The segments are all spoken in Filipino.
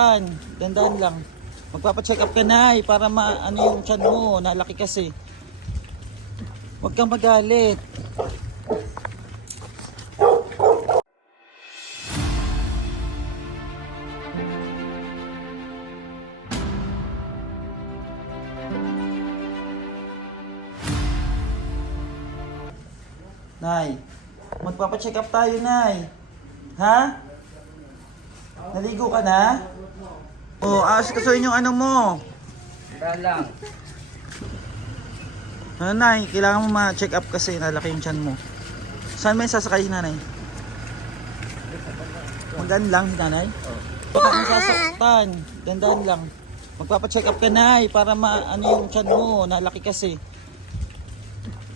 nasasaktan. Dandaan lang. Magpapacheck up ka na para ano yung tiyan mo. Nalaki kasi. Huwag kang magalit. Nay, magpapacheck up tayo, Nay. Ha? Naligo ka na? O, kasuin yung ano mo. lang. Ano, Nay, kailangan mo ma-check up kasi nalaki yung tiyan mo. Saan may sasakay, Nanay? Magdaan lang, Nanay? Baka kang sasaktan. Dandaan lang. Magpapacheck up ka, Nay, para ano yung tiyan mo. Nalaki kasi.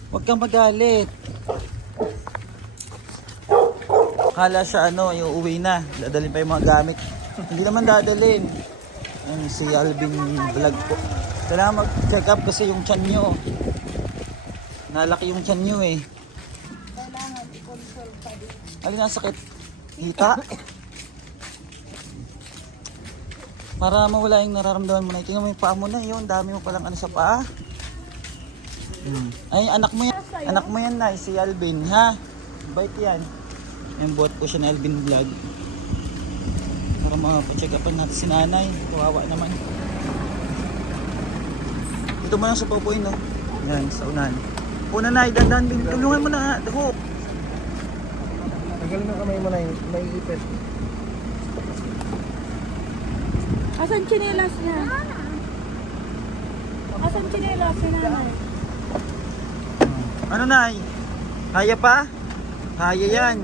Huwag kang magalit. Kala siya yung uwi na. Dadalhin pa yung mga gamit. Hindi naman dadalhin. Si Alvin vlog po. Kailangan mag-check up kasi yung tiyan nyo. Nalaki yung tiyan nyo eh. Kailangan i-consult pa din. Alin ang sakit? Hita? Para mawala yung nararamdaman mo na. Tingnan mo yung paa mo na yun. Dami mo palang ano sa paa. Ay, anak mo yan. Anak mo yan, Nay. Si Alvin, ha? Bait yan. Yan, buhat po siya na Alvin vlog. Para mapacheck upan natin si Nanay. Kawawa naman. Ito mo lang sa pupuin, no? Yan, sa unahan. Una, Nay. Dandan, tulungan mo na. Dako. Tagal na kamay mo na yung may ipit. Asan chinelas niya? Asan chinelas ni Nanay? Ano, Nay? Kaya pa? Kaya yan.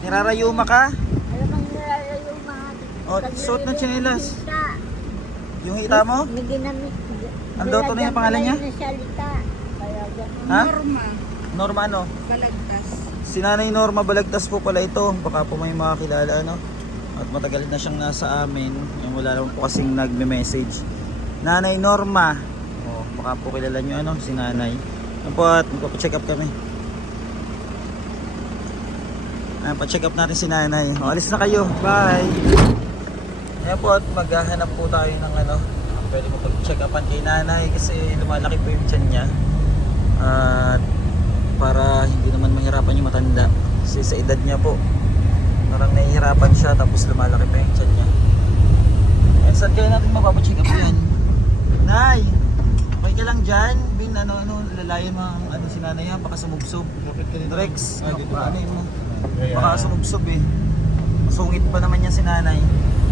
Nirarayuma ka? Alam nirarayuma. O, suot ng tsinelas. Yung hita mo? May ginamit. Ando, tunay ang pangalan niya? Ha? Norma. Norma ano? Balagtas. Si Nanay Norma Balagtas po pala ito. Baka po may makakilala, ano? At matagal na siyang nasa amin. Yung wala naman po kasing nagme-message. Nanay Norma. O, baka po kilala nyo, ano? Si Nanay. Ano po at magpapacheck up kami. Pa-check up natin si Nanay. O, alis na kayo. Bye! Ayan po at maghahanap po tayo ng pwede mo pag-check upan kay Nanay kasi lumalaki po yung tiyan niya. At para hindi naman mahirapan yung matanda kasi sa edad niya po parang nahihirapan siya tapos lumalaki pa yung tiyan niya. And saan kaya natin mapapacheck up yan? Nay! Okay ka lang dyan? Bin, lalayan mo ang si Nanay yan, baka sumubsob. Rex, ano mo? Baka sumubsob eh. Masungit pa naman yan si Nanay.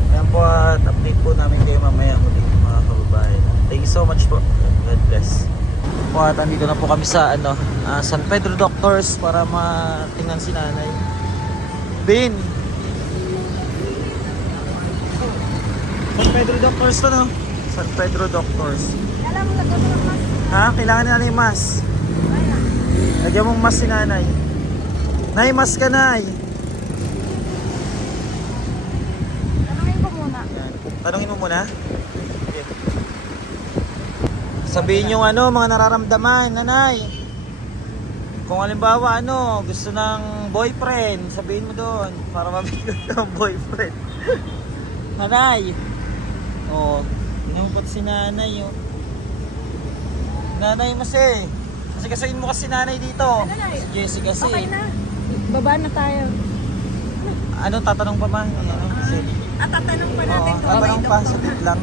Ayan po at update po namin kayo mamaya muli mga kababayan. Thank you so much po. God bless. Po at andito na po kami sa San Pedro Doctors para matingnan si Nanay. Bin! San Pedro Doctors to, no? San Pedro Doctors. Alam mo, nagkaroon mas. Ha? Kailangan ni Nanay mas. Lagyan mong mas si Nanay. Nay, mas ka, Nay. Tanungin ko muna. Yan. Tanungin mo muna. Okay. Sabihin yung mga nararamdaman, Nanay. Kung halimbawa gusto ng boyfriend, sabihin mo doon para mabigyan ng boyfriend. Nanay. Oh, tinupot si Nanay, oh. Nanay mas eh. Kasi kasuin mo kasi Nanay dito. Nanay? Si Jessie kasi. Okay na. Baba na tayo. Ano, tatanong pa ba? At tatanong pa natin kung Tatanong may pa, doktor. saglit lang.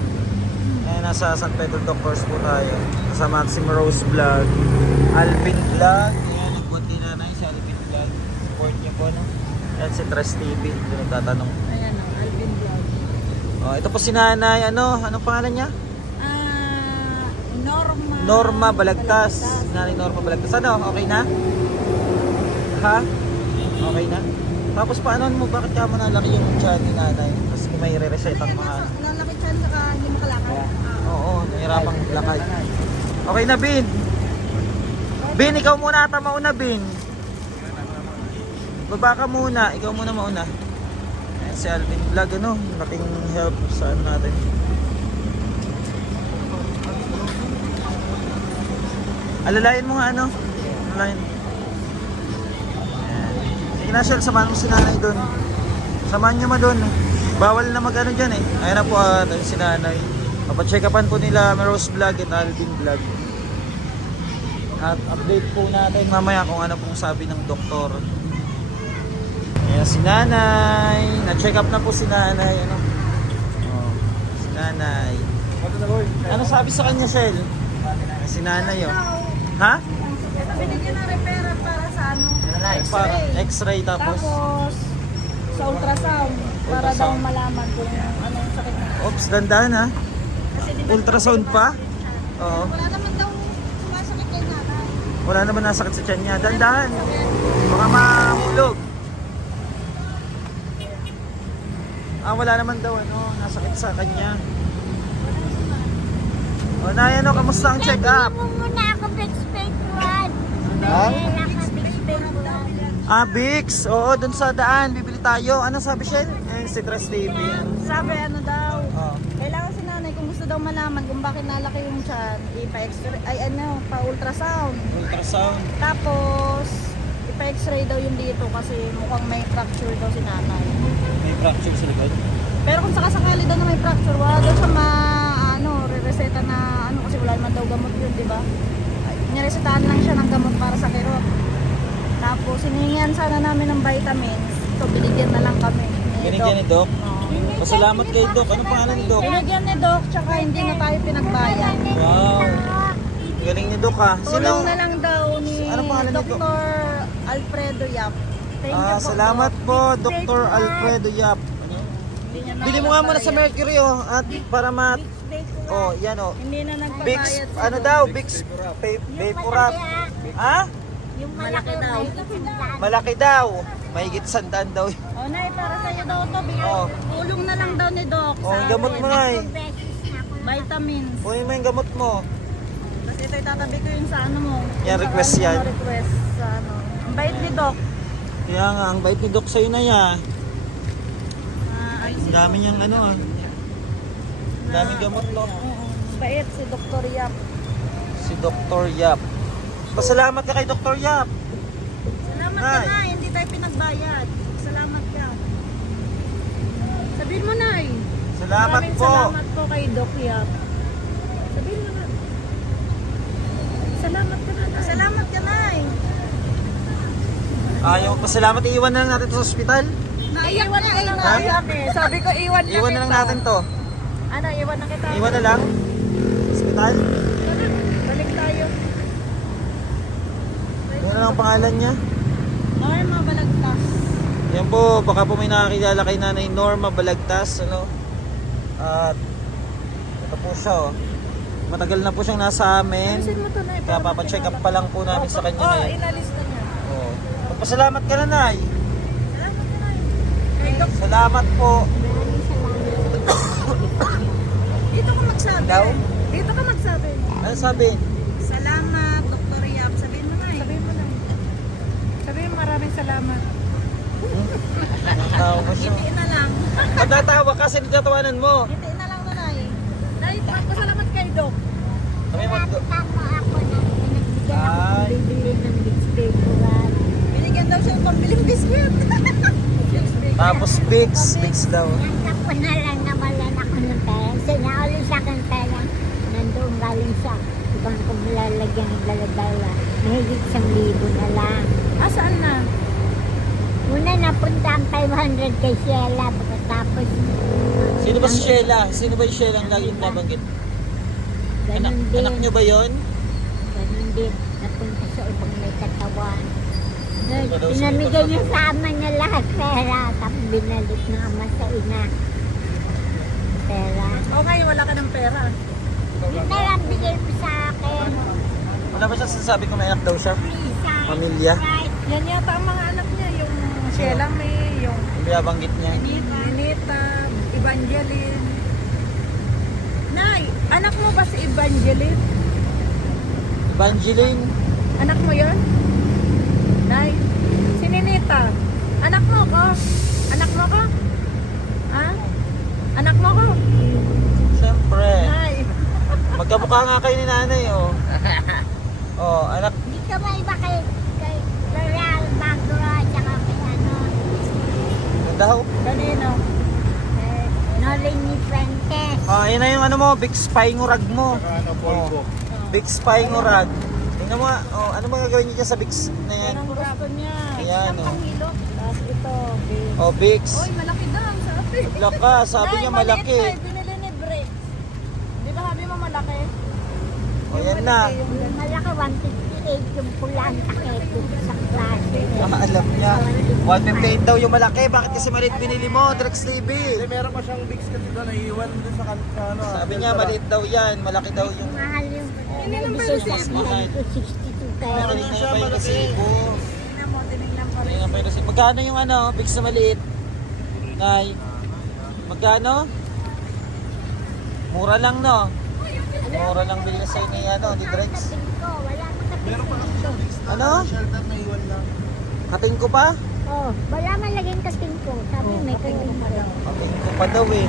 Nasa San Pedro Doctors po tayo. Sa Maxim Rose Vlog. Alvin Vlog. Ayan, nagbuhat din Nanay si Alvin Vlog. Support niyo po, no? Ayan si Tres TV. Ito nagtatanong. Ayan o, Alvin Vlog. Oh, ito po si Nanay. Anong pangalan niya? Norma. Norma Balagtas. Nanay Norma Balagtas. Okay na? Ha? Okay na? Tapos paano mo, bakit ka mo nalaki yung tiyan ni Nanay? Tapos kung may re-reset ang mga... Lalapit siya saka hindi makalakad. Oo, nahirapang lakad. Okay na, Bin. Bin, ikaw muna ata mauna, Bin. Baba ka muna, ikaw muna mauna. Ayan si Alvin Vlog, laking help sa natin. Alalayan mo nga, alalayan. Ayan. Sige na, Shell, samahan mo si Nanay doon. Samahan nyo ma doon. Bawal na mag-ano dyan eh. Ayan na po at si nanay. Papacheck upan po nila Rose Vlog at Alvin Vlog. At update po natin mamaya kung ano pong sabi ng doktor. Ayan si nanay. Na-check up na po si nanay. Ano? Oh, si nanay. Ano sabi sa kanya, Shell? Si nanay oh. Ha? Ito binigyan ng repera para sa ano? Para x-ray tapos. Tapos, sa ultrasound. Para daw malaman kung ano yung sakit niya. Oops, dandan ha. Kasi di ba, Ultrasound pa? Oo. wala naman daw sumasakit kay nanay. Wala naman nasakit sa tiyan niya. Dandan. Baka mahulog. Wala naman daw ano, nasakit sa kanya. O Nay, ano, kamusta ang check up? Mo muna ako Big One. Ha? Kailan ka Big One? Bix. Oo, dun sa daan. Bibili tayo. Ano sabi siya? Si Trust TV. Sabi ano daw, Oh. kailangan si nanay kung gusto daw malaman kung bakit nalaki yung tiyan, ipa-x-ray, ay ano, pa-ultrasound. Ultrasound. Tapos, ipa-x-ray daw yung dito kasi mukhang may fracture daw si nanay. May fracture sa likod. Pero kung sakasakali daw na may fracture, wala daw siya re-reseta na ano kasi wala naman daw gamot yun, di ba? Ay, niresetahan lang siya ng gamot para sa kirot. Tapos, hinihingihan sana namin ng vitamins. So, binigyan na lang kami. Binigyan ni Doc. Oo. Pasalamat kay Doc. Anong pangalan ni Doc? Binigyan ni Doc, tsaka hindi na tayo pinagbayan. Wow. Galing ni Doc ha. Tulong na lang daw ni Anong pangalan ni Doc? Dr. Alfredo Yap. Thank you po, Salamat Doc. po, Dr. Alfredo Yap. Hindi niya Bili mo nga muna sa nagbabayad. Mercury oh, at para oh, yan oh. Hindi na Bix, nagbabayad si ano Doc. daw? Bix Vaporub. Ha? Yung Malaki daw. Malaki daw. Mahigit 100 daw. Oh, Nay, para sa'yo daw to. Oh. Tulong na lang daw ni Doc. Oh, sa ang gamot amin. mo na eh. Vitamins. Kunin mo yung gamot mo. Tapos ito itatabi ko yung sa ano mo. Yan, Yung sa request ano, yan. Request sa ano. Ang bait ni Doc. Kaya nga, ang bait ni Doc sa'yo na yan. Ang dami niyang ano ah. Ang daming gamot no. Bait si Dr. Yap. Si Dr. Yap. Pasalamat ka kay Dr. Yap. Salamat Nay. ka na, hindi tayo pinagbayad. Salamat ka. Sabihin mo, Nay. Salamat Maraming po. salamat po kay Doc Yap. Sabihin mo na. Salamat ka na, Nay. Salamat ka, Nay. Yung pasalamat, iiwan na lang natin to sa ospital. Naiyak na kayo, Ha? naiyak eh. Sabi ko, iwan na Iwan na lang natin to. Ano, iwan na kita. Iwan na lang. Ospital. Balik tayo. Ano na lang pangalan niya? Okay, mga balagtas. Yan po, baka po may nakakilala kay Nanay Norma Balagtas, ano? At ito po siya, oh. Matagal na po siyang nasa amin. Alisin mo to, Nay. Kaya papacheck up pa lang po namin sa kanya ngayon. Inalis na niya. Oh. Magpasalamat ka na, Nay. Salamat ka, Nay. Kay Doc. Salamat po. Dito ka magsabi. Daw? Dito ka magsabi. Ano sabi? Salamat, Dr. Yap. Sabihin mo na eh. Sabihin mo lang. Sabihin maraming salamat. Tawa mo siya. Ngiti na lang. Matatawa kasi nagtatawanan mo. Ngiti na lang na, Nay. Nay, pasalamat kay Doc. Kami mag... Tama ako na pinagbigyan Ay. ako bibili ng Big One. Binigyan daw siya ng pambiling biscuit. Tapos Bix daw. Yan ko na lang nawalan ako ng pera. Sinauli sa akin pera. Nandoon galing sa ibang kong lalagyan ng dala-dala. Mahigit 1,000 na lang. Saan na? Una napunta ang 500 kay Sheila. Pagkatapos, Sino ba si Sheila? Sino ba yung Sheila ang laging nabanggit? ganun din. Anak nyo ba yon? Ganun din. Napunta sa ibang may katawan. Ano daw Pinamigay niya sa ama niya lahat pera. Tapos binalik ng ama sa ina. Pera. Oo, ngayon wala ka ng pera. Yun na lang bigay mo sa akin. Wala ba siya sinasabi kung may anak daw siya? Lisa. Pamilya? Right. Yan yata ang mga anak niya. Yung Sheila May, yung Yung binabanggit niya. Ninita, Evangeline. Nay, anak mo ba si Evangeline? Evangeline? Anak mo yon? Nay, si Ninita. Anak mo ko? Anak mo ko? Ha? Anak mo ko? Siyempre. Nay. Magkamukha nga kayo ni nanay, oh. Oh, anak. Hindi ka ba iba kay Real Bagro at saka kay ano? Daw. Kanino? Fuentes. Oh, yun na yung ano mo, big spy ngurag mo. Oh, big spy ngurag. Tingnan mo, oh, ano mga gagawin niyo dyan sa big na yan? Yan ang gusto niya. Ayan, Isang oh. panghilot. Tapos ito, big. Oh, Bix. Oy, malaki daw, sabi. Laka, sabi niya malaki. Maliit pa, binili ni Bre. Di ba sabi mo malaki? Oh, yan na. Yung Yung malaki, 158 yung pula ang takip sa klase. Ah, alam niya. 158 daw yung malaki. Bakit kasi maliit binili mo, Drex TV? Meron pa siyang bigs kasi doon, naiiwan doon sa ano. Sabi niya maliit daw yan, malaki daw yung... Mahal yung Hindi naman ibigay kasi sa mahal. ko 62 Ay, pesos. kanina pa yung resibo. Tingnan mo, tinignan pa rin. Kanina pa yung resibo. Magkano yung ano, Bix na maliit? Nay, magkano? Mura lang, no? Mura lang bilhin sa'yo ni, ano, ni Drex. Sabihin ko, wala nang kating. Ano? Shelter na iwan lang. Kating ko pa? Oh, wala man laging kating ko. Sabi may kating pa rin. Kating ko pa daw eh.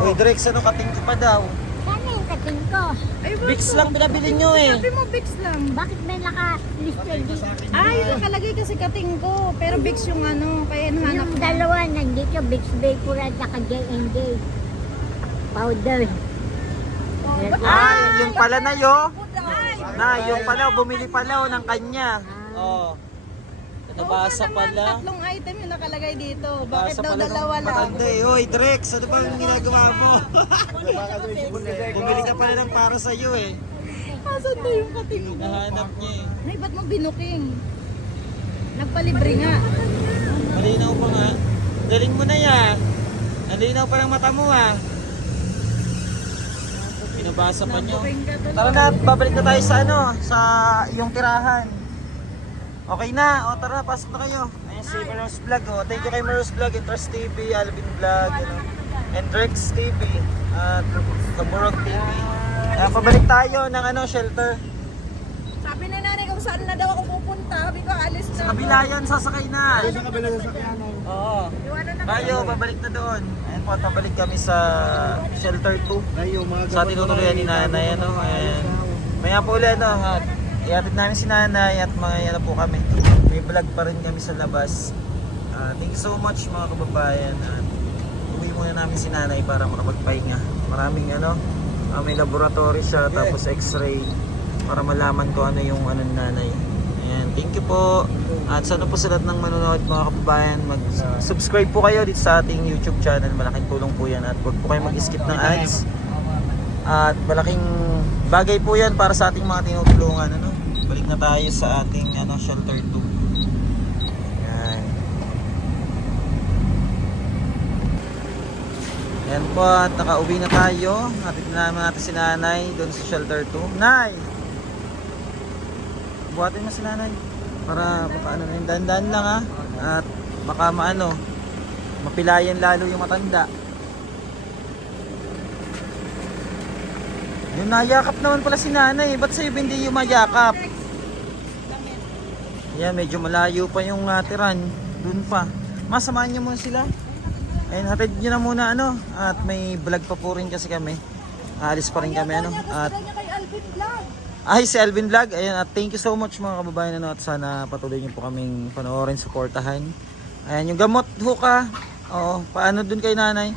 Uy, Drex, ano kating ko pa daw? Sana yung kating ko. Ay, Bix lang pinabili nyo eh. sabi mo Bix lang. Bakit may naka-listed dito? Ay, nakalagay kasi kating ko. Pero Bix yung ano, kaya nahanap Yung ko. dalawa nandito, Bix Baker at saka J&J. Powder. Ah, yung pala na yo. Na, yung pala, bumili pala ng kanya. Oh. Nabasa pala. Tatlong item yung nakalagay dito. Bakit Nabasa daw pala dalawa ng lang? matanda eh. Hoy, Drex, ano ba yung ginagawa mo? Bumili ka pala ng para sa'yo eh. Asan na yung kating ko? Nahanap niya eh. Ay, ba't mo binuking? Nagpalibre nga. Malinaw pa nga. Galing mo na yan. Nalinaw pa ng mata mo ah. Pinabasa pa nyo. Nabuking ka doon. Tara na, babalik na tayo sa ano, sa iyong tirahan. Okay na, o tara, pasok na kayo. Ayan si Maros Vlog, o. Thank you kay Maros Vlog, Interest TV, Alvin Vlog, ano, and Drex TV, at Kaburog TV. Ayan, pabalik tayo ng ano, shelter. Sabi na nanay kung saan na daw ako pupunta. Sabi ko, alis na. Sa kabila yan, sasakay na. Sa kabila sa sakyanan. Oo. Iwanan na. Tayo, pabalik na doon. Ayan po, pabalik kami sa shelter 2. Ay, yung mga Sa tinutuluyan ni nanay, ano, ayan. Maya po ulit, ano, at iatid namin si nanay at mga ano po kami. May vlog pa rin kami sa labas. Thank you so much mga kababayan. At uwi muna namin si nanay para makapagpahinga. Maraming ano, may laboratory siya, tapos x-ray para malaman ko ano yung ano ni nanay. Ayan, thank you po. At sana po sa lahat ng manonood mga kababayan, mag-subscribe po kayo dito sa ating YouTube channel. Malaking tulong po yan. At huwag po kayo mag-skip ng ads. At malaking bagay po yan para sa ating mga tinutulungan. Ano? Balik na tayo sa ating ano, shelter 2. Yan. Yan po, at nakauwi na tayo. Hatid na naman natin si nanay doon sa shelter 2. Nay! Buhatin mo si nanay. Para baka ano, dandan lang ha. At baka maano, mapilayan lalo yung matanda. Yung nayakap naman pala si nanay. Ba't sa'yo hindi yung mayakap? Yan, medyo malayo pa yung tiran. Doon pa. Masamahan niyo muna sila. Ayun, hatid nyo na muna ano. At may vlog pa po rin kasi kami. Aalis pa rin kami ano. At Kay Alvin Vlog. ay, si Alvin Vlog. Ayun, at thank you so much mga kababayan ano, at sana patuloy niyo po kaming panoorin, suportahan. Ayan, yung gamot ho ka. Oo, paano dun kay nanay?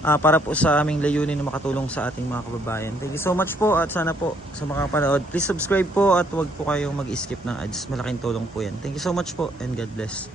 Para po sa aming layunin na makatulong sa ating mga kababayan. Thank you so much po at sana po sa makapanood. Please subscribe po at huwag po kayong mag-skip ng ads. Malaking tulong po yan. Thank you so much po and God bless.